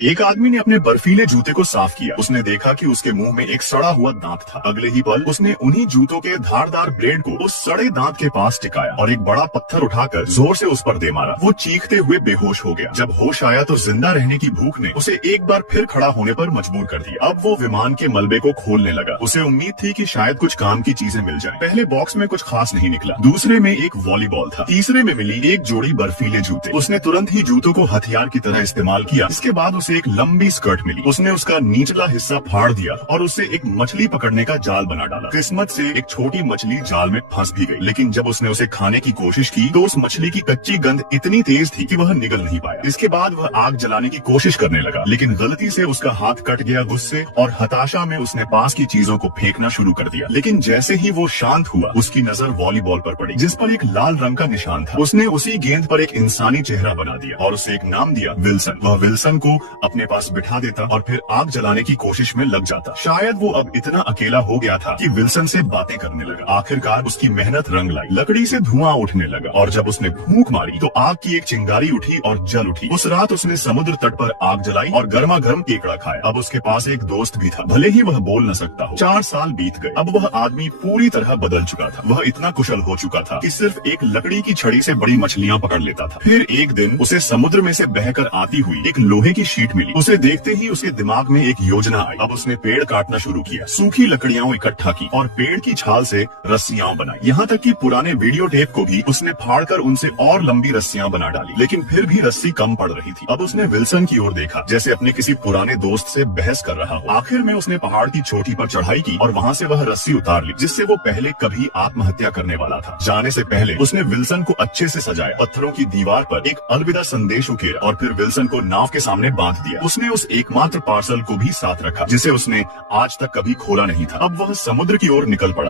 एक आदमी ने अपने बर्फीले जूते को साफ किया। उसने देखा कि उसके मुंह में एक सड़ा हुआ दांत था। अगले ही पल उसने उन्हीं जूतों के धारदार ब्लेड को उस सड़े दांत के पास टिकाया और एक बड़ा पत्थर उठाकर जोर से उस पर दे मारा। वो चीखते हुए बेहोश हो गया। जब होश आया तो जिंदा रहने की भूख ने उसे एक बार फिर खड़ा होने पर मजबूर कर दिया। अब वो विमान के मलबे को खोलने लगा। उसे उम्मीद थी कि शायद कुछ काम की चीजें मिल जाएं। पहले बॉक्स में कुछ खास नहीं निकला। दूसरे में एक वॉलीबॉल था। तीसरे में मिली एक जोड़ी बर्फीले जूते। उसने तुरंत ही जूतों को हथियार की तरह इस्तेमाल किया। इसके बाद उसे एक लंबी स्कर्ट मिली। उसने उसका निचला हिस्सा फाड़ दिया और उससे एक मछली पकड़ने का जाल बना डाला। किस्मत से एक छोटी मछली जाल में फंस भी गई, लेकिन जब उसने उसे खाने की कोशिश की तो उस मछली की कच्ची गंध इतनी तेज थी कि वह निगल नहीं पाया। इसके बाद वह आग जलाने की कोशिश करने लगा, लेकिन गलती से उसका हाथ कट गया। गुस्से और हताशा में उसने पास की चीजों को फेंकना शुरू कर दिया। लेकिन जैसे ही वो शांत हुआ, उसकी नजर वॉलीबॉल पर पड़ी, जिस पर एक लाल रंग का निशान था। उसने उसी गेंद पर एक इंसानी चेहरा बना दिया और उसे एक नाम दिया, विल्सन। वह विल्सन को अपने पास बिठा देता और फिर आग जलाने की कोशिश में लग जाता। शायद वो अब इतना अकेला हो गया था कि विल्सन से बातें करने लगा। आखिरकार उसकी मेहनत रंग लाई। लकड़ी से धुआं उठने लगा और जब उसने फूंक मारी तो आग की एक चिंगारी उठी और जल उठी। उस रात उसने समुद्र तट पर आग जलाई और गर्मा गर्म केकड़ा खाया। अब उसके पास एक दोस्त भी था, भले ही वह बोल न सकता हो। 4 साल बीत गए। अब वह आदमी पूरी तरह बदल चुका था। वह इतना कुशल हो चुका था कि सिर्फ एक लकड़ी की छड़ी से बड़ी मछलियां पकड़ लेता था। फिर एक दिन उसे समुद्र में से बहकर आती हुई एक लोहे की शीट मिली। उसे देखते ही उसके दिमाग में एक योजना आई। अब उसने पेड़ काटना शुरू किया, सूखी लकड़ियां इकट्ठा की और पेड़ की छाल से रस्सियां बनाई। यहाँ तक कि पुराने वीडियो टेप को भी उसने फाड़कर उनसे और लंबी रस्सियां बना डाली, लेकिन फिर भी रस्सी कम पड़ रही थी। अब उसने विल्सन की ओर देखा, जैसे अपने किसी पुराने दोस्त से बहस कर रहा हो। आखिर में उसने पहाड़ की चोटी पर चढ़ाई की और वहाँ से वह रस्सी उतार ली, जिससे वो पहले कभी आत्महत्या करने वाला था। जाने से पहले उसने विल्सन को अच्छे से सजाया, पत्थरों की दीवार पर एक अलविदा संदेश उकेरा और फिर विल्सन को नाव के सामने बांध दिया। उसने उस एकमात्र पार्सल को भी साथ रखा जिसे उसने आज तक कभी खोला नहीं था। अब वह समुद्र की ओर निकल पड़ा।